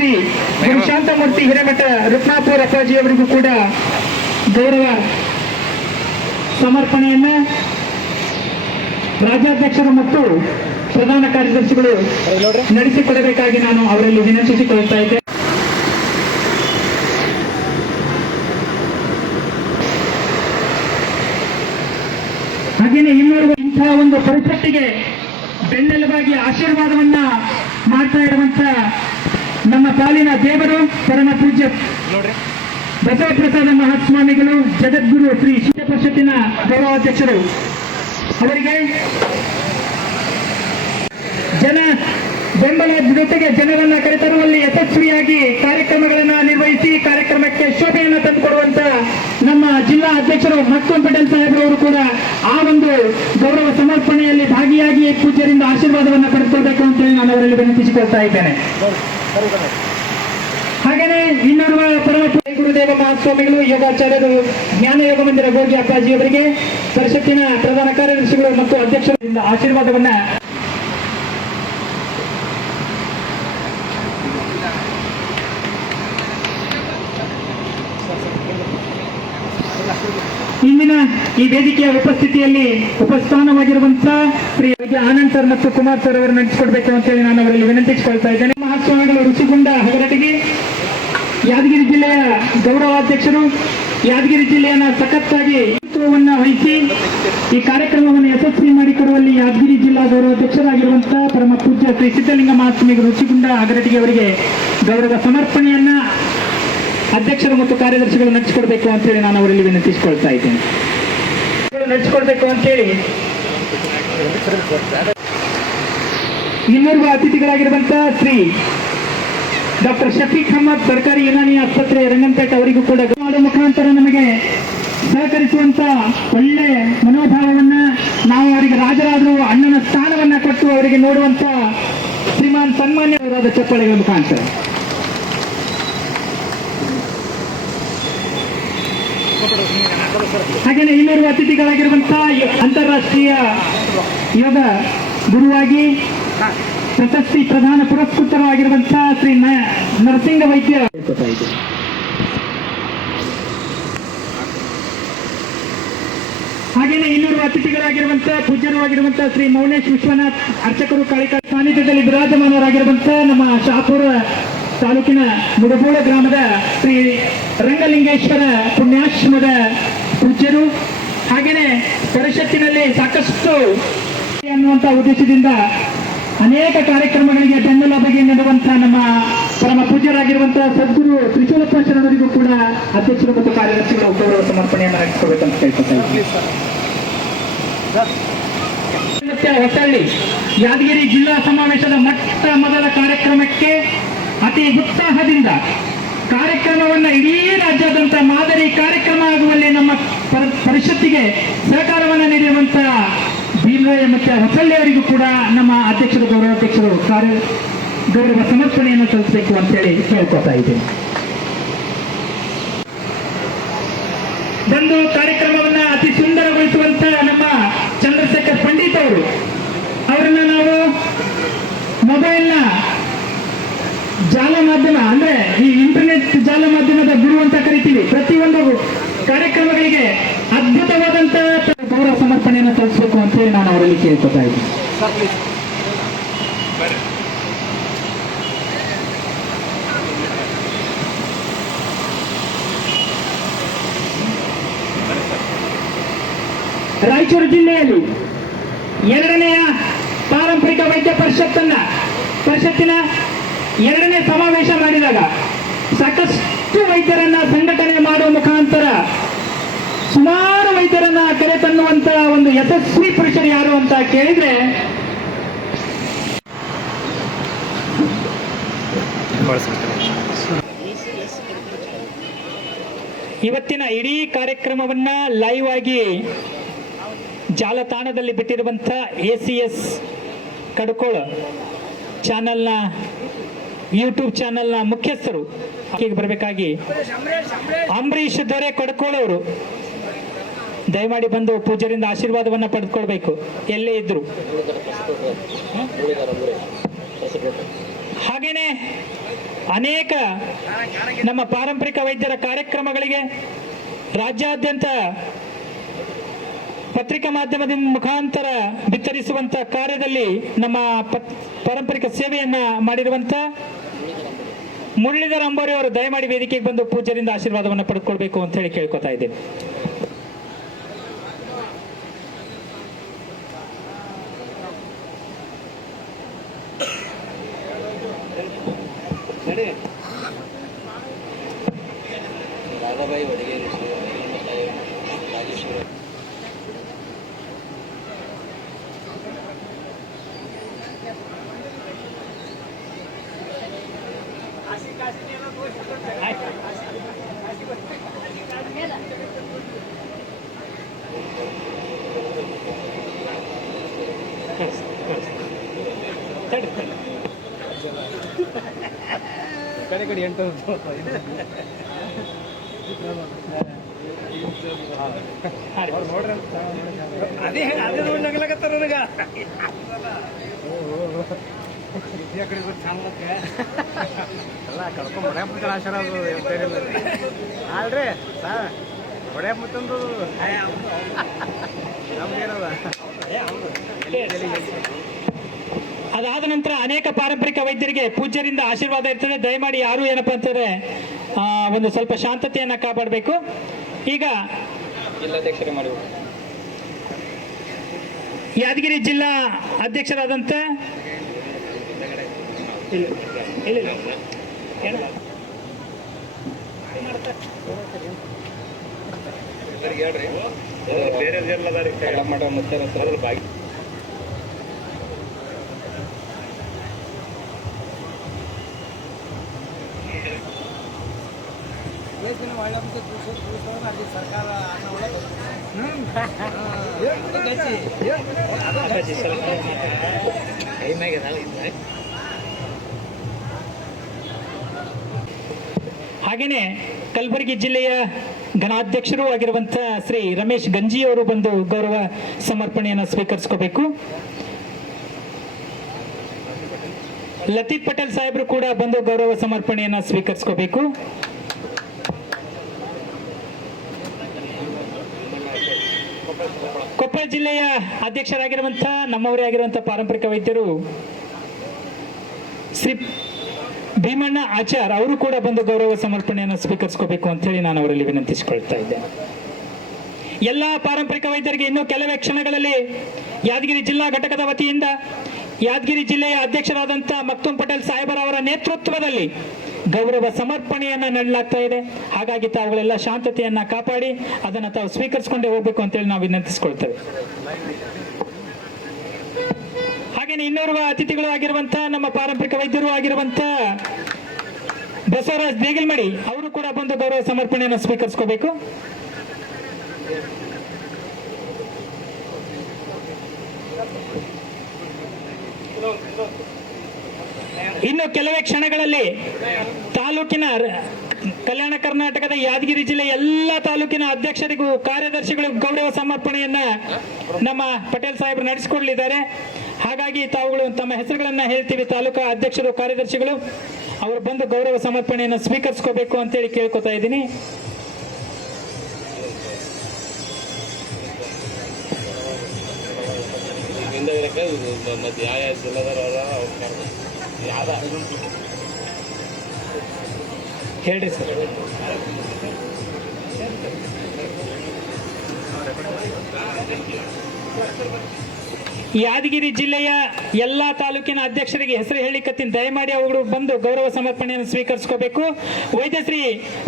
ಶ್ರೀ ಶಾಂತಮೂರ್ತಿ ಹಿರೇಮಠ ರುಕ್ನಾಪುರ ಅಪ್ಪಾಜಿ ಅವರಿಗೂ ಕೂಡ ಗೌರವ ಸಮರ್ಪಣೆಯನ್ನ ರಾಜ್ಯಾಧ್ಯಕ್ಷರು ಮತ್ತು ಪ್ರಧಾನ ಕಾರ್ಯದರ್ಶಿಗಳು ನಡೆಸಿಕೊಡಬೇಕಾಗಿ ನಾನು ಅವರಲ್ಲಿ ವಿನಂತಿಸಿಕೊಳ್ಳುತ್ತಾ ಇದ್ದೆ. ಹಾಗೇನೆ ಇನ್ನೋರ್ವ ಇಂತಹ ಒಂದು ಪರಿಸ್ಥಿತಿಗೆ ಬೆನ್ನೆಲುಬಾಗಿ ಆಶೀರ್ವಾದವನ್ನ ಮಾಡ್ತಾ ಇರುವಂತ ನಮ್ಮ ಪಾಲಿನ ದೇವರು ಪರಮ ಪೂಜ್ಯ ಬಸವಪ್ರಸಾದ ಮಹಾಸ್ವಾಮಿಗಳು ಜಗದ್ಗುರು ಶ್ರೀ ಶಿಕ್ಷಣ ಪರಿಷತ್ತಿನ ಗೌರವಾಧ್ಯಕ್ಷರು ಅವರಿಗೆ ಜನ ಬೆಂಬಲ ಜೊತೆಗೆ ಜನರನ್ನ ಕರೆತರುವಲ್ಲಿ ಯಶಸ್ವಿಯಾಗಿ ಕಾರ್ಯಕ್ರಮಗಳನ್ನ ನಿರ್ವಹಿಸಿ ಕಾರ್ಯಕ್ರಮಕ್ಕೆ ಶೋಭೆಯನ್ನು ತಂದುಕೊಡುವಂತ ನಮ್ಮ ಜಿಲ್ಲಾ ಅಧ್ಯಕ್ಷರು ಮಕ್ತೂಮ್ ಪಟೇಲ್ ಸಾಹೇಬ್ರವರು ಕೂಡ ಆ ಒಂದು ಗೌರವ ಸಮರ್ಪಣೆಯಲ್ಲಿ ಭಾಗಿಯಾಗಿ ಪೂಜ್ಯರಿಂದ ಆಶೀರ್ವಾದವನ್ನ ಪಡೆದುಕೊಳ್ಬೇಕು ಅಂತೇಳಿ ನಾನು ಅವರಲ್ಲಿ ವಿನಂತಿಸಿಕೊಳ್ತಾ ಇದ್ದೇನೆ. ಹಾಗೆಯೇ ಇನ್ನೋರ್ವ ಪರಮ ಗುರುದೇವ ಮಹಾಸ್ವಾಮಿಗಳು ಯೋಗಾಚಾರ್ಯರು ಜ್ಞಾನ ಯೋಗ ಮಂದಿರ ಗೋಗಿ ಅಪ್ಪಾಜಿ ಅವರಿಗೆ ಪರಿಷತ್ತಿನ ಪ್ರಧಾನ ಕಾರ್ಯದರ್ಶಿಗಳು ಮತ್ತು ಅಧ್ಯಕ್ಷರಿಂದ ಆಶೀರ್ವಾದವನ್ನ ಇಂದಿನ ಈ ವೇದಿಕೆಯ ಉಪಸ್ಥಿತಿಯಲ್ಲಿ ಉಪಸ್ಥಾನವಾಗಿರುವಂತಹ ಶ್ರೀ ಆನಂದ್ ಸರ್ ಮತ್ತು ಕುಮಾರ್ ಸರ್ ಅವರು ನಡೆಸಿಕೊಡ್ಬೇಕು ಅಂತ ಹೇಳಿ ನಾನು ಅವರಲ್ಲಿ ವಿನಂತಿಸಿಕೊಳ್ತಾ ಇದ್ದೇನೆ. ಮಹಾಸ್ವಾಮಿಗಳು ರುಚಿಗುಂಡ ಹಗರಟಗಿ ಯಾದಗಿರಿ ಜಿಲ್ಲೆಯ ಗೌರವಾಧ್ಯಕ್ಷರು, ಯಾದಗಿರಿ ಜಿಲ್ಲೆಯನ್ನ ಸಖತ್ತಾಗಿ ನೇತೃತ್ವವನ್ನು ವಹಿಸಿ ಈ ಕಾರ್ಯಕ್ರಮವನ್ನು ಯಶಸ್ವಿ ಮಾಡಿಕೊಡುವಲ್ಲಿ ಯಾದಗಿರಿ ಜಿಲ್ಲಾ ಗೌರವಾಧ್ಯಕ್ಷರಾಗಿರುವಂತಹ ಪರಮ ಪೂಜ್ಯ ಶ್ರೀ ಸಿದ್ದಲಿಂಗ ಮಹಾಸ್ವಾಮಿಗಳು ರುಚಿಗುಂಡ ಹಗರಟಗಿ ಅವರಿಗೆ ಗೌರವ ಸಮರ್ಪಣೆಯನ್ನ ಅಧ್ಯಕ್ಷರು ಮತ್ತು ಕಾರ್ಯದರ್ಶಿಗಳು ನಡೆಸಿಕೊಡ್ಬೇಕು ಅಂತ ಹೇಳಿ ನಾನು ಅವರಲ್ಲಿ ವಿನಂತಿಸಿಕೊಳ್ತಾ ಇದ್ದೇನೆ. ನಡೆಸಿಕೊಡ್ಬೇಕು ಅಂತ ಹೇಳಿ ಇನ್ನೋರ್ವ ಅತಿಥಿಗಳಾಗಿರುವಂತಹ ಶ್ರೀ ಡಾಕ್ಟರ್ ಶಫೀಕ್ ಅಹಮದ್ ಸರ್ಕಾರಿ ಯುನಾನಿ ಆಸ್ಪತ್ರೆ ರಂಗನಪೇಟೆ ಅವರಿಗೂ ಕೂಡ ಮಾಡುವ ಮುಖಾಂತರ ನಮಗೆ ಸಹಕರಿಸುವಂತ ಒಳ್ಳೆ ಮನೋಭಾವವನ್ನ ನಾವು ಅವರಿಗೆ ರಾಜರಾದರೂ ಅಣ್ಣನ ಸ್ಥಾನವನ್ನ ಕೊಟ್ಟು ಅವರಿಗೆ ನೋಡುವಂತ ಶ್ರೀಮಾನ್ ಸನ್ಮಾನ್ಯರಾದ ಚಪ್ಪಾಳೆಗಳ ಮುಖಾಂತರ ಹಾಗೆಯೇ ಇನ್ನೋರ್ವ ಅತಿಥಿಗಳಾಗಿರುವಂತಹ ಅಂತಾರಾಷ್ಟ್ರೀಯ ಯೋಗ ಗುರುವಾಗಿ ಪ್ರಶಸ್ತಿ ಪ್ರಧಾನ ಪುರಸ್ಕೃತರಾಗಿರುವಂತಹ ಶ್ರೀ ನರಸಿಂಗ ವೈದ್ಯ ಹಾಗೆಯೇ ಇನ್ನೋರ್ವ ಅತಿಥಿಗಳಾಗಿರುವಂತಹ ಪೂಜ್ಯರಾಗಿರುವಂತಹ ಶ್ರೀ ಮೌನೇಶ್ ವಿಶ್ವನಾಥ್ ಅರ್ಚಕರು ಕಾಳಿಕಾ ಸಾನ್ನಿಧ್ಯದಲ್ಲಿ ವಿರಾಜಮಾನರಾಗಿರುವಂತಹ ನಮ್ಮ ಶಹಾಪುರ ತಾಲೂಕಿನ ಮುಡಬೋಳ ಗ್ರಾಮದ ಶ್ರೀ ರಂಗಲಿಂಗೇಶ್ವರ ಪುಣ್ಯಾಶ್ರಮದ ಪೂಜ್ಯರು, ಹಾಗೆಯೇ ಪರಿಷತ್ತಿನಲ್ಲಿ ಸಾಕಷ್ಟು ಅನ್ನುವಂಥ ಉದ್ದೇಶದಿಂದ ಅನೇಕ ಕಾರ್ಯಕ್ರಮಗಳಿಗೆ ಬೆನ್ನೆಲುಬಾಗಿ ನೀಡುವಂತಹ ನಮ್ಮ ಪರಮ ಪೂಜ್ಯರಾಗಿರುವಂತಹ ಸದ್ಗುರು ತ್ರಿಶೂಲಪ್ಪ ಶರಣರಿಗೂ ಕೂಡ ಅಧ್ಯಕ್ಷರು ಮತ್ತು ಕಾರ್ಯದರ್ಶಿಗಳು ಗೌರವ ಸಮರ್ಪಣೆಯನ್ನು ನಡೆಸಿಕೊಳ್ಬೇಕಂತ ಕೇಳ್ಕೊತಾ ಇದ್ದೀನಿ. ಹೊಸಳ್ಳಿ ಯಾದಗಿರಿ ಜಿಲ್ಲಾ ಸಮಾವೇಶದ ಮೊಟ್ಟ ಮೊದಲ ಕಾರ್ಯಕ್ರಮಕ್ಕೆ ಅತಿ ಉತ್ಸಾಹದಿಂದ ಕಾರ್ಯಕ್ರಮವನ್ನ ಇಡೀ ರಾಜ್ಯಾದ್ಯಂತ ಮಾದರಿ ಕಾರ್ಯಕ್ರಮ ಆಗುವಲ್ಲಿ ನಮ್ಮ ಪರಿಷತ್ತಿಗೆ ಸಹಕಾರವನ್ನು ನೀಡಿರುವಂತಹ ಭೀಮರಾಯ ಮತ್ತು ಹೊಸಳ್ಳಿಯವರಿಗೂ ಕೂಡ ನಮ್ಮ ಅಧ್ಯಕ್ಷರು ಗೌರವಾಧ್ಯಕ್ಷರು ಗೌರವ ಸಮರ್ಪಣೆಯನ್ನು ಸಲ್ಲಿಸಬೇಕು ಅಂತೇಳಿ ಕೇಳ್ಕೊತಾ ಇದ್ದೇನೆ. ಬಂದು ಕಾರ್ಯಕ್ರಮವನ್ನ ಅತಿ ಸುಂದರಗೊಳಿಸುವಂತ ನಮ್ಮ ಚಂದ್ರಶೇಖರ್ ಪಂಡಿತ್ ಅವರು, ಅವರನ್ನ ನಾವು ಮೊಬೈಲ್ನ ಜಾಲ ಮಾಧ್ಯಮ ಅಂದ್ರೆ ಈ ಇಂಟರ್ನೆಟ್ ಜಾಲ ಮಾಧ್ಯಮದ ಗುರು ಅಂತ ಕರಿತೀವಿ. ಪ್ರತಿಯೊಂದು ಕಾರ್ಯಕ್ರಮಗಳಿಗೆ ಅದ್ಭುತವಾದಂತ ಗೌರವ ಸಮರ್ಪಣೆಯನ್ನು ಸಲ್ಲಿಸಬೇಕು ಅಂತ ಹೇಳಿ ನಾನು ಅವರಲ್ಲಿ ಕೇಳ್ಕೊತಾ ಇದ್ದೀನಿ. ರಾಯಚೂರು ಜಿಲ್ಲೆಯಲ್ಲಿ 2ನೇ ಪಾರಂಪರಿಕ ವೈದ್ಯ ಪರಿಷತ್ತಿನ 2ನೇ ಸಮಾವೇಶ ಮಾಡಿದಾಗ ಸಾಕಷ್ಟು ವೈದ್ಯರನ್ನ ಸಂಘಟನೆ ಮಾಡುವ ಮುಖಾಂತರ ಸುಮಾರು ವೈದ್ಯರನ್ನ ಕರೆತನ್ನುವಂತ ಒಂದು ಯಶಸ್ವಿ ಪುರುಷರು ಯಾರು ಅಂತ ಕೇಳಿದ್ರೆ ಇವತ್ತಿನ ಇಡೀ ಕಾರ್ಯಕ್ರಮವನ್ನ ಲೈವ್ ಆಗಿ ಜಾಲತಾಣದಲ್ಲಿ ಬಿಟ್ಟಿರುವಂತ ACS ಕಡ್ಕೋಳ ಚಾನೆಲ್ನ ಯೂಟ್ಯೂಬ್ ಚಾನೆಲ್ನ ಮುಖ್ಯಸ್ಥರು ಬರಬೇಕಾಗಿ ಅಂಬರೀಶ್ ದೊರೆ ಕಡ್ಕೋಳವರು ದಯಮಾಡಿ ಬಂದು ಪೂಜ್ಯರಿಂದ ಆಶೀರ್ವಾದವನ್ನ ಪಡೆದುಕೊಳ್ಬೇಕು ಎಲ್ಲೇ ಇದ್ರು. ಹಾಗೇನೆ ಅನೇಕ ನಮ್ಮ ಪಾರಂಪರಿಕ ವೈದ್ಯರ ಕಾರ್ಯಕ್ರಮಗಳಿಗೆ ರಾಜ್ಯಾದ್ಯಂತ ಪತ್ರಿಕಾ ಮಾಧ್ಯಮದ ಮುಖಾಂತರ ಬಿತ್ತರಿಸುವಂತ ಕಾರ್ಯದಲ್ಲಿ ನಮ್ಮ ಪಾರಂಪರಿಕ ಸೇವೆಯನ್ನ ಮಾಡಿರುವಂತ ಮುರಳೀಧರ ಅಂಬೋರಿ ಅವರು ದಯಮಾಡಿ ವೇದಿಕೆಗೆ ಬಂದು ಪೂಜ್ಯರಿಂದ ಆಶೀರ್ವಾದವನ್ನು ಪಡೆದುಕೊಳ್ಬೇಕು ಅಂತ ಹೇಳಿ ಕೇಳ್ಕೊತಾ ಇದ್ದೇನೆ. ಕಡೆ ಎಂಟು ಅದೇ ಅದೇ ನೋಡಿ ನಗಲಾಕತ್ತಾರ ನನಗ ಎಲ್ಲ ಕಡ್ಕೊಂಡ್ ಹೊಡ್ಯಾಪುಟ್ಟ ಆಶಾರ ಅಲ್ರಿ ಸರ್ ಹೊಡ್ಯಾಪುಟ್ಟಂದು ನಮ್ಗೇನದ. ಅದಾದ ನಂತರ ಅನೇಕ ಪಾರಂಪರಿಕ ವೈದ್ಯರಿಗೆ ಪೂಜ್ಯರಿಂದ ಆಶೀರ್ವಾದ ಇರ್ತದೆ. ದಯಮಾಡಿ ಯಾರು ಏನಪ್ಪಾ ಅಂತಂದ್ರೆ ಒಂದು ಸ್ವಲ್ಪ ಶಾಂತತೆಯನ್ನ ಕಾಪಾಡಬೇಕು. ಈಗ ಜಿಲ್ಲಾಧ್ಯಕ್ಷರೇ ಮಾಡಿ ಯಾದಗಿರಿ ಜಿಲ್ಲಾ ಅಧ್ಯಕ್ಷರಾದಂತ ಬೇರೆ ಮಾಡೋ ಮತ್ತೆ ಬಾಗಿ ಸರ್ಕಾರ ಹಾಗೇನೆ ಕಲಬುರಗಿ ಜಿಲ್ಲೆಯ ಘನಾಧ್ಯಕ್ಷರು ಆಗಿರುವಂತಹ ಶ್ರೀ ರಮೇಶ್ ಗಂಜಿ ಅವರು ಬಂದು ಗೌರವ ಸಮರ್ಪಣೆಯನ್ನು ಸ್ವೀಕರಿಸ್ಕೋಬೇಕು. ಲತೀಫ್ ಪಟೇಲ್ ಸಾಹೇಬರು ಕೂಡ ಬಂದು ಗೌರವ ಸಮರ್ಪಣೆಯನ್ನು ಸ್ವೀಕರಿಸ್ಕೋಬೇಕು. ಕೊಪ್ಪಳ ಜಿಲ್ಲೆಯ ಅಧ್ಯಕ್ಷರಾಗಿರುವಂತಹ ನಮ್ಮವರೇ ಆಗಿರುವಂತಹ ಪಾರಂಪರಿಕ ವೈದ್ಯರು ಶ್ರೀ ಭೀಮಣ್ಣ ಆಚಾರ್ ಅವರು ಕೂಡ ಬಂದು ಗೌರವ ಸಮರ್ಪಣೆಯನ್ನು ಸ್ವೀಕರಿಸ್ಕೋಬೇಕು ಅಂತ ಹೇಳಿ ನಾನು ಅವರಲ್ಲಿ ವಿನಂತಿಸಿಕೊಳ್ತಾ ಇದ್ದೇನೆ. ಎಲ್ಲ ಪಾರಂಪರಿಕ ವೈದ್ಯರಿಗೆ ಇನ್ನು ಕೆಲವೇ ಕ್ಷಣಗಳಲ್ಲಿ ಯಾದಗಿರಿ ಜಿಲ್ಲಾ ಘಟಕದ ವತಿಯಿಂದ ಯಾದಗಿರಿ ಜಿಲ್ಲೆಯ ಅಧ್ಯಕ್ಷರಾದಂತಹ ಮಕ್ತುಮ್ ಪಟೇಲ್ ಸಾಹೇಬರವರ ನೇತೃತ್ವದಲ್ಲಿ ಗೌರವ ಸಮರ್ಪಣೆಯನ್ನ ನೀಡಲಾಗ್ತಾ ಇದೆ. ಹಾಗಾಗಿ ತಾವುಗಳೆಲ್ಲ ಶಾಂತತೆಯನ್ನ ಕಾಪಾಡಿ ಅದನ್ನು ತಾವು ಸ್ವೀಕರಿಸಿಕೊಂಡೇ ಹೋಗ್ಬೇಕು ಅಂತೇಳಿ ನಾವು ವಿನಂತಿಸಿಕೊಳ್ತೇವೆ. ಹಾಗೇನೆ ಇನ್ನೋರ್ವ ಅತಿಥಿಗಳು ಆಗಿರುವಂತಹ ನಮ್ಮ ಪಾರಂಪರಿಕ ವೈದ್ಯರು ಆಗಿರುವಂತಹ ಬಸವರಾಜ್ ದೇಗಲ್ಮಡಿ ಅವರು ಕೂಡ ಬಂದು ಗೌರವ ಸಮರ್ಪಣೆಯನ್ನು ಸ್ವೀಕರಿಸ್ಕೋಬೇಕು. ಇನ್ನು ಕೆಲವೇ ಕ್ಷಣಗಳಲ್ಲಿ ತಾಲೂಕಿನ ಕಲ್ಯಾಣ ಕರ್ನಾಟಕದ ಯಾದಗಿರಿ ಜಿಲ್ಲೆ ಎಲ್ಲ ತಾಲೂಕಿನ ಅಧ್ಯಕ್ಷರಿಗೂ ಕಾರ್ಯದರ್ಶಿಗಳಿಗೂ ಗೌರವ ಸಮರ್ಪಣೆಯನ್ನ ನಮ್ಮ ಪಟೇಲ್ ಸಾಹೇಬರು ನಡೆಸಿಕೊಡಲಿದ್ದಾರೆ. ಹಾಗಾಗಿ ತಾವುಗಳು ತಮ್ಮ ಹೆಸರುಗಳನ್ನ ಹೇಳ್ತೀವಿ. ತಾಲೂಕಾ ಅಧ್ಯಕ್ಷರು ಕಾರ್ಯದರ್ಶಿಗಳು ಅವರು ಬಂದು ಗೌರವ ಸಮರ್ಪಣೆಯನ್ನು ಸ್ವೀಕರಿಸ್ಕೋಬೇಕು ಅಂತೇಳಿ ಕೇಳ್ಕೊತಾ ಇದ್ದೀನಿ. ಹೇಳ್ರಿ ಸರ್. ಯಾದಗಿರಿ ಜಿಲ್ಲೆಯ ಎಲ್ಲಾ ತಾಲೂಕಿನ ಅಧ್ಯಕ್ಷರಿಗೆ ಹೆಸರು ಹೇಳಿಕತ್ತೀನಿ, ದಯಮಾಡಿ ಅವರು ಬಂದು ಗೌರವ ಸಮರ್ಪಣೆಯನ್ನು ಸ್ವೀಕರಿಸ್ಕೋಬೇಕು. ವೈದ್ಯಶ್ರೀ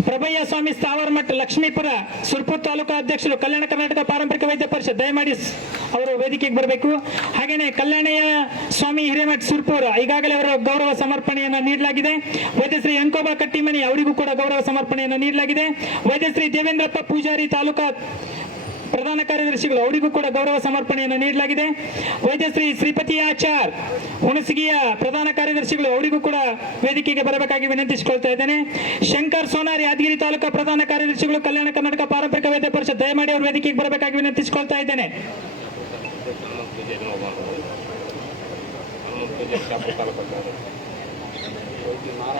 ಪ್ರಭಯ್ಯ ಸ್ವಾಮಿ ಸ್ಥಾವರಮಠ ಲಕ್ಷ್ಮೀಪುರ ಸುರ್ಪುರ್ ತಾಲೂಕಾ ಅಧ್ಯಕ್ಷರು ಕಲ್ಯಾಣ ಕರ್ನಾಟಕ ಪಾರಂಪರಿಕ ವೈದ್ಯ ಪರಿಷತ್ ದಯಮಾಡಿ ಅವರು ವೇದಿಕೆಗೆ ಬರಬೇಕು. ಹಾಗೇನೆ ಕಲ್ಯಾಣಯ್ಯ ಸ್ವಾಮಿ ಹಿರೇಮಠ ಸುರ್ಪುರ್ ಈಗಾಗಲೇ ಅವರ ಗೌರವ ಸಮರ್ಪಣೆಯನ್ನು ನೀಡಲಾಗಿದೆ. ವೈದ್ಯಶ್ರೀ ಅಂಕೋಬಾ ಕಟ್ಟಿಮನಿ ಅವರಿಗೂ ಕೂಡ ಗೌರವ ಸಮರ್ಪಣೆಯನ್ನು ನೀಡಲಾಗಿದೆ. ವೈದ್ಯಶ್ರೀ ದೇವೇಂದ್ರಪ್ಪ ಪೂಜಾರಿ ತಾಲೂಕಾ ಪ್ರಧಾನ ಕಾರ್ಯದರ್ಶಿಗಳು ಅವರಿಗೂ ಕೂಡ ಗೌರವ ಸಮರ್ಪಣೆಯನ್ನು ನೀಡಲಾಗಿದೆ. ವೈದ್ಯಶ್ರೀ ಶ್ರೀಪತಿ ಆಚಾರ್ ಹುಣಸಗಿಯ ಪ್ರಧಾನ ಕಾರ್ಯದರ್ಶಿಗಳು ಅವರಿಗೂ ಕೂಡ ವೇದಿಕೆಗೆ ಬರಬೇಕಾಗಿ ವಿನಂತಿಸಿಕೊಳ್ತಾ ಇದ್ದೇನೆ. ಶಂಕರ್ ಸೋನಾರ್ ಯಾದಗಿರಿ ತಾಲೂಕಾ ಪ್ರಧಾನ ಕಾರ್ಯದರ್ಶಿಗಳು ಕಲ್ಯಾಣ ಕರ್ನಾಟಕ ಪಾರಂಪರಿಕ ವೈದ್ಯ ಪರಿಷತ್ ದಯಮಾಡಿ ಅವರು ವೇದಿಕೆಗೆ ಬರಬೇಕಾಗಿ ವಿನಂತಿಸಿಕೊಳ್ತಾ ಇದ್ದೇನೆ.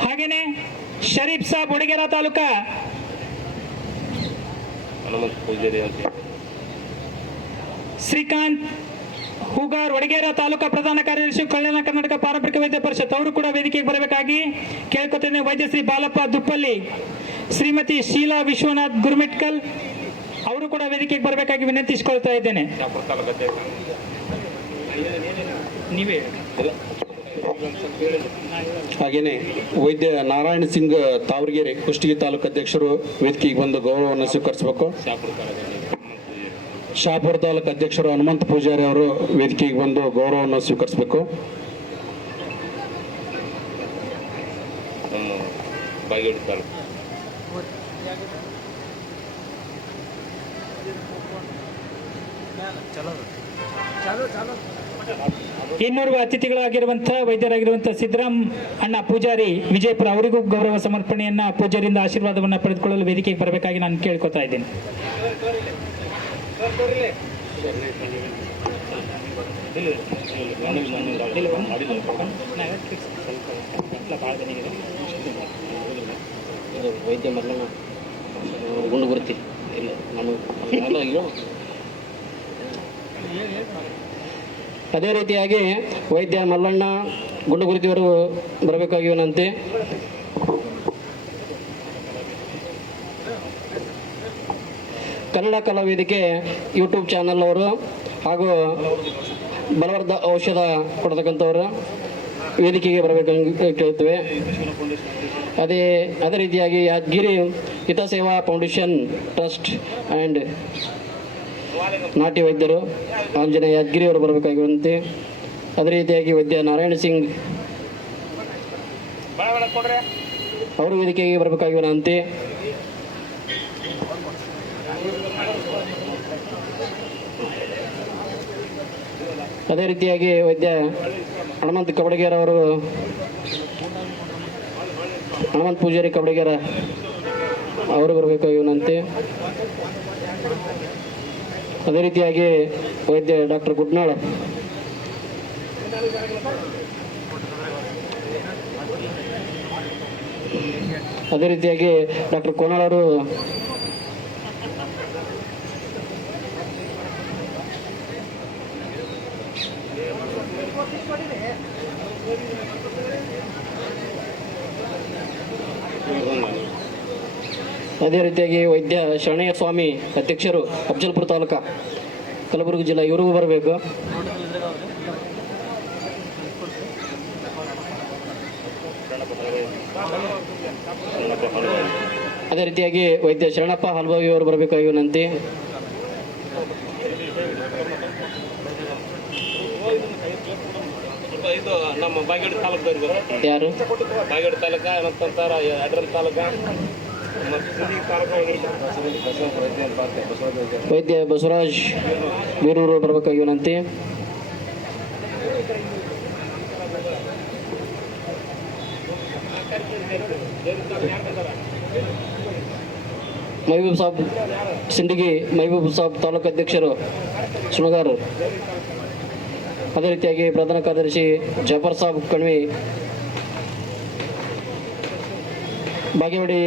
ಹಾಗೇನೆ ಶರೀಫ್ ಸಾಬ್ ವಡಗೇರ ತಾಲೂಕಾ, ಹನುಮಂತ ಪೂಜಾರಿ ಅಂತ ಶ್ರೀಕಾಂತ್ ಹೂಗಾರ್ ವಡಗೇರ ತಾಲೂಕಾ ಪ್ರಧಾನ ಕಾರ್ಯದರ್ಶಿ ಕಲ್ಯಾಣ ಕರ್ನಾಟಕ ಪಾರಂಪರಿಕ ವೈದ್ಯ ಪರಿಷತ್ ಅವರು ಕೂಡ ವೇದಿಕೆಗೆ ಬರಬೇಕಾಗಿ ಕೇಳ್ಕೊತೇನೆ. ವೈದ್ಯಶ್ರೀ ಬಾಲಪ್ಪ ದುಪ್ಪಲ್ಲಿ, ಶ್ರೀಮತಿ ಶೀಲಾ ವಿಶ್ವನಾಥ್ ಗುರುಮಿಟ್ಕಲ್ ಅವರು ಕೂಡ ವೇದಿಕೆಗೆ ಬರಬೇಕಾಗಿ ವಿನಂತಿಸಿಕೊಳ್ತಾ ಇದ್ದೇನೆ. ಶಾಪುರ ತಾಲೂಕು ಅಧ್ಯಕ್ಷ ನೀವೇ ಹಾಗೇನೆ ವೈದ್ಯ ನಾರಾಯಣ ಸಿಂಗ್ ತಾವರಗೆರೆ ಕುಷ್ಟಗಿ ತಾಲೂಕು ಅಧ್ಯಕ್ಷರು ವೇದಿಕೆಗೆ ಬಂದು ಗೌರವವನ್ನು ಸ್ವೀಕರಿಸಬೇಕು. ಶಾಪುರ ತಾಲೂಕು ಶಾಪುರ ತಾಲೂಕು ಅಧ್ಯಕ್ಷರು ಹನುಮಂತ ಪೂಜಾರಿ ಅವರು ವೇದಿಕೆಗೆ ಬಂದು ಗೌರವವನ್ನು ಸ್ವೀಕರಿಸಬೇಕು. ಬಾಗೇವಾಡಿ ತಾಲೂಕು ಇನ್ನೋರ್ವ ಅತಿಥಿಗಳಾಗಿರುವಂತಹ ವೈದ್ಯರಾಗಿರುವಂತಹ ಸಿದ್ದರಾಮ್ ಅಣ್ಣ ಪೂಜಾರಿ ವಿಜಯಪುರ ಅವರಿಗೂ ಗೌರವ ಸಮರ್ಪಣೆಯನ್ನ ಪೂಜಾರಿಯಿಂದ ಆಶೀರ್ವಾದವನ್ನ ಪಡೆದುಕೊಳ್ಳಲು ವೇದಿಕೆಗೆ ಬರಬೇಕಾಗಿ ನಾನು ಕೇಳ್ಕೊತಾ ಇದ್ದೇನೆ. ವೈದ್ಯ ಮಲ್ಲಣ್ಣ ಗುಂಡು ಗುರುತಿ ಅದೇ ರೀತಿಯಾಗಿ ವೈದ್ಯ ಮಲ್ಲಣ್ಣ ಗುಂಡುಗುರುತಿಯವರು ಬರಬೇಕಾಗಿ ವಿನಂತಿ. ಕನ್ನಡ ಕಲಾ ವೇದಿಕೆ ಯೂಟ್ಯೂಬ್ ಚಾನಲ್ ಅವರು ಹಾಗೂ ಬಲವರ್ಧ ಔಷಧ ಕೊಡತಕ್ಕಂಥವರು ವೇದಿಕೆಗೆ ಬರಬೇಕಂತ ಕೇಳ್ತೇವೆ. ಅದೇ ರೀತಿಯಾಗಿ ಯಾದಗಿರಿ ಹಿತಸೇವಾ ಫೌಂಡೇಶನ್ ಟ್ರಸ್ಟ್ ಆ್ಯಂಡ್ ನಾಟಿ ವೈದ್ಯರು ಆಂಜನೇಯ ಯಾದಗಿರಿ ಅವರು ಬರಬೇಕಾಗಿ ವಿನಂತಿ. ಅದೇ ರೀತಿಯಾಗಿ ವೈದ್ಯ ನಾರಾಯಣ ಸಿಂಗ್ ಅವರು ವೇದಿಕೆಗೆ ಬರಬೇಕಾಗಿ ವಿನಂತಿ. ಅದೇ ರೀತಿಯಾಗಿ ವೈದ್ಯ ಹನುಮಂತ ಕಬಡಗೇರ ಅವರು, ಹನುಮಂತ ಪೂಜಾರಿ ಕಬಡಗೇರ ಅವರು ಬರಬೇಕಾಗಿ ವಿನಂತಿ. ಅದೇ ರೀತಿಯಾಗಿ ವೈದ್ಯ ಡಾಕ್ಟರ್ ಗುಡ್ನಾಳ್, ಅದೇ ರೀತಿಯಾಗಿ ಡಾಕ್ಟರ್ ಕೋನಾಳ್ ಅವರು ಅದೇ ರೀತಿಯಾಗಿ ವೈದ್ಯ ಶರಣಯ್ಯ ಸ್ವಾಮಿ ಅಧ್ಯಕ್ಷರು ಅಫಜಲ್ಪುರ ತಾಲೂಕಾ ಕಲಬುರಗಿ ಜಿಲ್ಲಾ ಇವರಿಗೂ ಬರಬೇಕು. ಅದೇ ರೀತಿಯಾಗಿ ವೈದ್ಯ ಶರಣಪ್ಪ ಹಲ್ಬಾವಿ ಅವರು ಬರಬೇಕಾಗಿ ವಿನಂತಿ. ಇದು ನಮ್ಮ ಬಾಗೇವಾಡಿ ತಾಲೂಕು ಯಾರು? ಬಾಗೇವಾಡಿ ತಾಲೂಕ ಮತ್ತಂತಾರ ಯಡ್ರಾಲ್ ತಾಲೂಕ ವೈದ್ಯ ಬಸವರಾಜ್ ಬೀರೂರು ಬರಬೇಕಾಗಿ ವಿನಂತಿ. ಮಹಬೂಬ್ ಸಾಬ್ ಸಿಂಡಗಿ, ಮಹಬೂಬ್ ಸಾಬ್ ತಾಲೂಕು ಅಧ್ಯಕ್ಷರು ಸುಣಗಾರ್. ಅದೇ ರೀತಿಯಾಗಿ ಪ್ರಧಾನ ಕಾರ್ಯದರ್ಶಿ ಜಾಫರ್ ಸಾಬ್ ಕಣ್ವಿ, ಬಾಗೇವಾಡಿ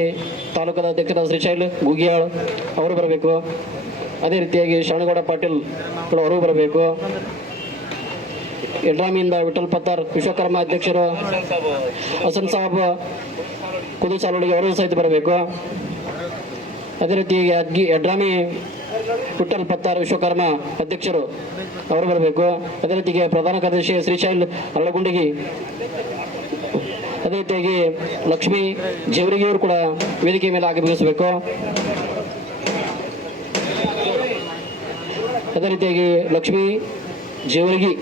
ತಾಲೂಕದ ಅಧ್ಯಕ್ಷರ ಶ್ರೀಶೈಲ್ ಗುಗಿಯಾಳ್ ಅವರು ಬರಬೇಕು. ಅದೇ ರೀತಿಯಾಗಿ ಶರಣಗೌಡ ಪಾಟೀಲ್ ಅವರು ಬರಬೇಕು. ಯಡ್ರಾಮಿಯಿಂದ ವಿಠಲ್ ಪತ್ತಾರ್ ವಿಶ್ವಕರ್ಮ ಅಧ್ಯಕ್ಷರು ಹಸನ್ ಸಾಬ್ ಕುದುಸಾಲೋಡಿಗೆ ಅವರು ಸಹಿತ ಬರಬೇಕು. ಅದೇ ರೀತಿಯಾಗಿ ಯಡ್ರಾಮಿ ವಿಠಲ್ ಪತ್ತಾರ್ ವಿಶ್ವಕರ್ಮ ಅಧ್ಯಕ್ಷರು ಅವರು ಬರಬೇಕು. ಅದೇ ರೀತಿಗೆ ಪ್ರಧಾನ ಕಾರ್ಯದರ್ಶಿ ಶ್ರೀಶೈಲ್ ಅಳ್ಳಗುಂಡಿಗಿ, ಅದೇ ರೀತಿಯಾಗಿ ಲಕ್ಷ್ಮೀ ಜೇವರಿಗಿಯವರು ಕೂಡ ವೇದಿಕೆ ಮೇಲೆ ಆಗಮಿಸಬೇಕು. ಅದೇ ರೀತಿಯಾಗಿ ಲಕ್ಷ್ಮೀ ಜೇವರಿಗಿ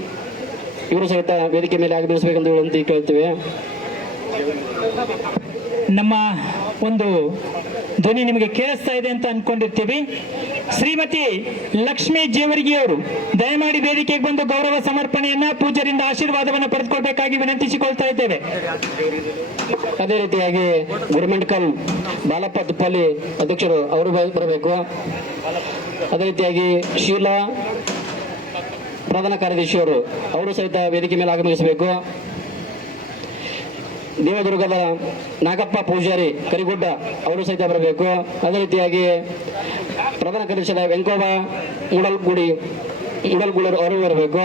ಇವರು ಸಹಿತ ವೇದಿಕೆ ಮೇಲೆ ಆಗಮಿಸಬೇಕೆಂದು ವಿನಂತಿ ಕೇಳ್ತೇವೆ. ನಮ್ಮ ಒಂದು ಧ್ವನಿ ನಿಮಗೆ ಕೇಳಿಸ್ತಾ ಇದೆ ಅಂತ ಅನ್ಕೊಂಡಿರ್ತೀವಿ. ಶ್ರೀಮತಿ ಲಕ್ಷ್ಮೀ ಜೇವರಿಗಿಯವರು ದಯಮಾಡಿ ವೇದಿಕೆಗೆ ಬಂದು ಗೌರವ ಸಮರ್ಪಣೆಯನ್ನ ಪೂಜರಿಂದ ಆಶೀರ್ವಾದವನ್ನು ಪಡೆದುಕೊಳ್ಬೇಕಾಗಿ ವಿನಂತಿಸಿಕೊಳ್ತಾ ಇದ್ದೇವೆ. ಅದೇ ರೀತಿಯಾಗಿ ಗುರುಮೆಂಟ್ಕಲ್ ಬಾಲಪ್ಪ ತುಪ್ಪಲ್ಲಿ ಅಧ್ಯಕ್ಷರು ಅವರು ಬರಬೇಕು. ಅದೇ ರೀತಿಯಾಗಿ ಶೀಲಾ ಪ್ರಧಾನ ಕಾರ್ಯದರ್ಶಿಯವರು ಅವರು ಸಹಿತ ವೇದಿಕೆ ಮೇಲೆ ಆಗಮಿಸಬೇಕು. ದೇವದುರ್ಗದ ನಾಗಪ್ಪ ಪೂಜಾರಿ ಕರಿಗುಡ್ಡ ಅವರು ಸಹಿತ ಬರಬೇಕು. ಅದೇ ರೀತಿಯಾಗಿ ಪ್ರಧಾನ ಕಾರ್ಯದರ್ಶಿಯಾದ ವೆಂಕೋಬ ಮೂಡಲ್ಗೂಡೂರು ಅವರು ಬರಬೇಕು.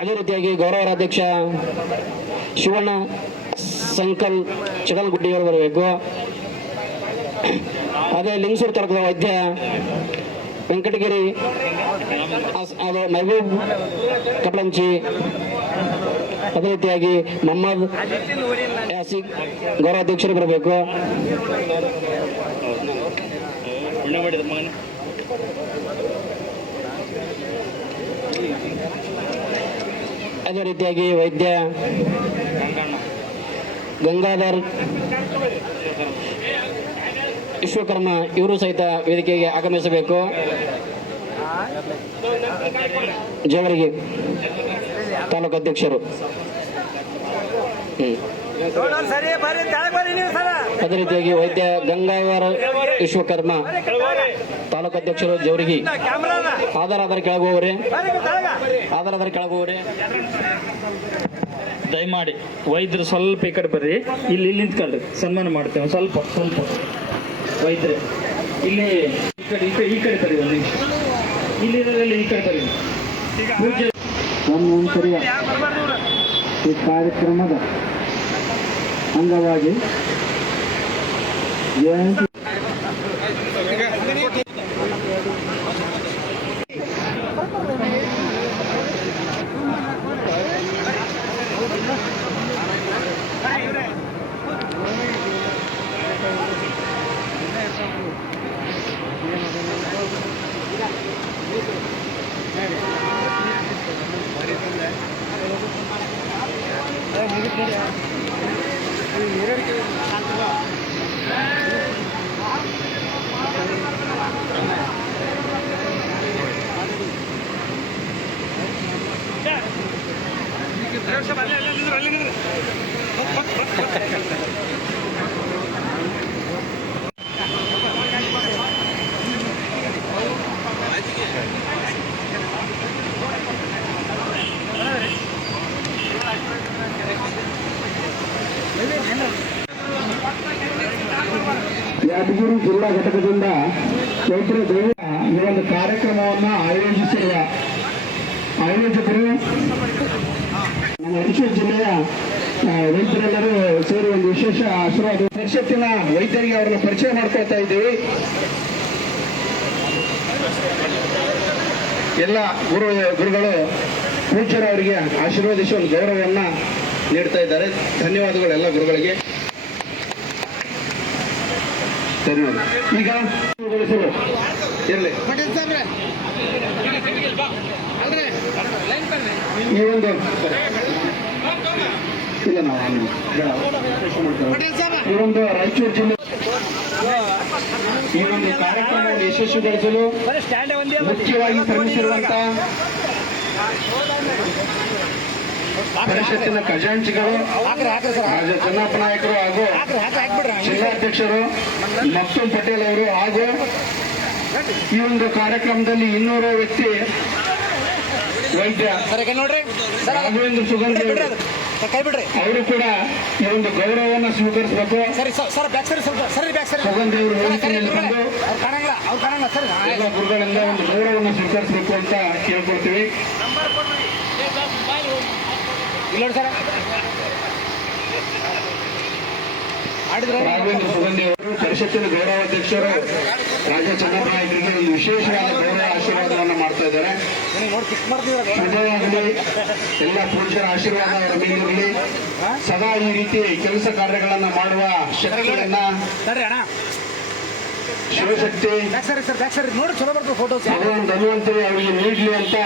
ಅದೇ ರೀತಿಯಾಗಿ ಗೌರವಾಧ್ಯಕ್ಷ ಶಿವಣ್ಣ ಸಂಕಲ್ ಚಡಲ್ಗುಡ್ಡಿಯವರು ಬರಬೇಕು. ಅದೇ ಲಿಂಗಸೂರು ತಾಲೂಕದ ವೈದ್ಯ ವೆಂಕಟಗಿರಿ ಅದು ಮೆಹಬೂಬ್ ಕಪ್ಲಂಚಿ. ಅದೇ ರೀತಿಯಾಗಿ ಮೊಹಮ್ಮದ್ ಯಾಸಿಕ್ ಗೌರವಾಧ್ಯಕ್ಷರು ಬರಬೇಕು. ಅದೇ ರೀತಿಯಾಗಿ ವೈದ್ಯ ಗಂಗಾಧರ್ ವಿಶ್ವಕರ್ಮ ಇವರು ಸಹಿತ ವೇದಿಕೆಗೆ ಆಗಮಿಸಬೇಕು. ಜವರಿಗೆ ತಾಲೂಕು ಅಧ್ಯಕ್ಷರು. ಅದೇ ರೀತಿಯಾಗಿ ವೈದ್ಯ ಗಂಗಾಧರ ವಿಶ್ವಕರ್ಮ ತಾಲೂಕು ಅಧ್ಯಕ್ಷರು ಜವರಿಗೆ. ಆಧಾರ ಕೆಳಗೋಗ್ರಿ, ಆಧಾರ ಕೆಳಗೋಗ್ರಿ. ದಯಮಾಡಿ ವೈದ್ಯರು ಸ್ವಲ್ಪ ಈ ಕಡೆ ಬರ್ರಿ. ಇಲ್ಲಿ ನಿಂತ್ಕೊಳ್ರಿ, ಸನ್ಮಾನ ಮಾಡ್ತೇವೆ. ಸ್ವಲ್ಪ ವೈದ್ಯರು ಇಲ್ಲಿ ಈ ಕಡೆ ಬರ್ರಿ. ಒಂದು ನಿಮಿಷ ಇಲ್ಲಿರೋದ್ರಲ್ಲಿ ಈ ಕಡೆ ಬರ್ರಿ. ಧನ್ವಂತರಿಯ ಈ ಕಾರ್ಯಕ್ರಮದ ಅಂಗವಾಗಿ ಜಯಂತಿ ಯಾದಗಿರಿ ಜಿಲ್ಲಾ ಘಟಕದಿಂದ ಚೈತ್ರ ದೇವಿ ಈ ಒಂದು ಕಾರ್ಯಕ್ರಮವನ್ನು ಆಯೋಜಿಸಿರುವ ಆಯೋಜಕರು ನಮ್ಮ ಮೈಸೂರು ಜಿಲ್ಲೆಯ ವೈದ್ಯರೆಲ್ಲರೂ ಸೇರಿ ಒಂದು ವಿಶೇಷ ಆಶೀರ್ವಾದ ಪರಿಷತ್ತಿನ ವೈದ್ಯರಿಗೆ ಅವರನ್ನು ಪರಿಚಯ ಮಾಡ್ಕೊಳ್ತಾ ಇದ್ದೀವಿ. ಎಲ್ಲ ಗುರುಗಳು ಪೂಜ್ಯರವರಿಗೆ ಆಶೀರ್ವದಿಸುವ ಒಂದು ಗೌರವವನ್ನು ನೀಡ್ತಾ ಇದ್ದಾರೆ. ಧನ್ಯವಾದಗಳು ಎಲ್ಲ ಗುರುಗಳಿಗೆ. ಧನ್ಯವಾದ. ಈಗ ಇರಲಿ ಈ ಒಂದು ಇಲ್ಲ ನಾವು ಈ ಒಂದು ರಾಯಚೂರು ಜಿಲ್ಲೆ ಈ ಒಂದು ಕಾರ್ಯಕ್ರಮವನ್ನು ಯಶಸ್ವಿಗೊಳಿಸಲು ಮುಖ್ಯವಾಗಿ ಶ್ರಮಿಸಿರುವಂತಹ ಪರಿಷತ್ತಿನ ಖಜಾಂಚಿಗಳು, ರಾಜ ಜನ್ನಪ್ಪ ನಾಯಕರು ಹಾಗೂ ಜಿಲ್ಲಾಧ್ಯಕ್ಷರು ಮಕ್ತೂಮ್ ಪಟೇಲ್ ಅವರು ಹಾಗೂ ಈ ಒಂದು ಕಾರ್ಯಕ್ರಮದಲ್ಲಿ 200 ವ್ಯಕ್ತಿ ವೈದ್ಯ ರಾಘವೇಂದ್ರ ಸುಗಂಧಿ ಅವರು ಕೂಡ ಈ ಒಂದು ಗೌರವವನ್ನು ಸ್ವೀಕರಿಸಬೇಕು. ಸುಗಂಧಿ ಅವರು ವೇದಿಕೆಯಲ್ಲಿ ಬಂದು ಎಲ್ಲ ಗುರುಗಳಿಂದ ಒಂದು ಗೌರವವನ್ನು ಸ್ವೀಕರಿಸಬೇಕು ಅಂತ ಕೇಳ್ಕೊಳ್ತೀವಿ. ರಾಘವೇಂದ್ರ ಸುಗಂಧಿ ಅವರು ಪರಿಷತ್ತಿನ ಗೌರವಾಧ್ಯಕ್ಷರು ರಾಜ ಚನ್ನಪ್ಪ ನಾಯಕರಿಗೆ ಒಂದು ವಿಶೇಷವಾದ ಗೌರವ ಆಶೀರ್ವಾದವನ್ನು ಮಾಡ್ತಾ ಇದ್ದಾರೆ. ಶುಭವಾಗಲಿ, ಎಲ್ಲ ಪುರುಷರ ಆಶೀರ್ವಾದ ಅವರ ಮೇಲಿರಲಿ. ಸದಾ ಈ ರೀತಿ ಕೆಲಸ ಕಾರ್ಯಗಳನ್ನ ಮಾಡುವ ಶಕ್ತಿಯನ್ನ ಶಿವಶಕ್ತಿ ಭಗವಾನ್ ಧನ್ವಂತರಿ ಅವರಿಗೆ ನೀಡಲಿ ಅಂತ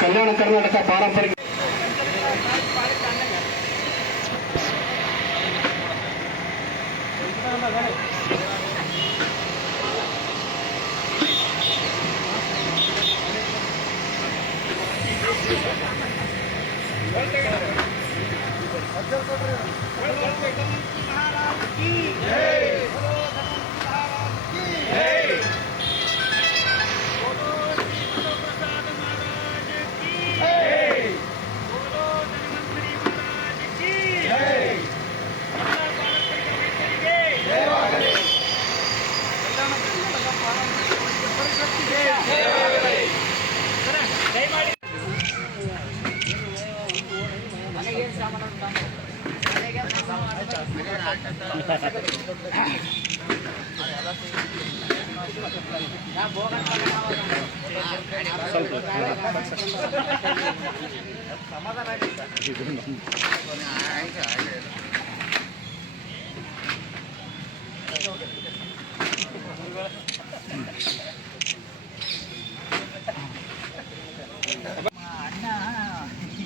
ಕಲ್ಯಾಣ ಕರ್ನಾಟಕ ಪಾರಂಪರಿಕ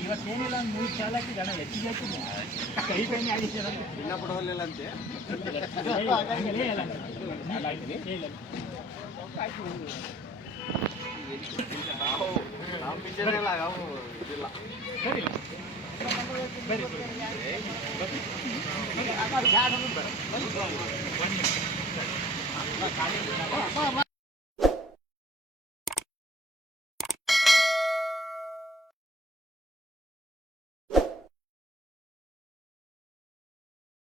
ಇವತ್ತೇನಿಲ್ಲ 3 ಚಾಲಕ್ಕೆ ಜನ ಹೆಚ್ಚಿಗೆ ಹಾಕಿದ್ದೆ ಕೈ ಕೈ ಆಗಿದ್ದೀರ ಇಲ್ಲ ಬಿಡೋಲ್ಲ ಅಂತೆ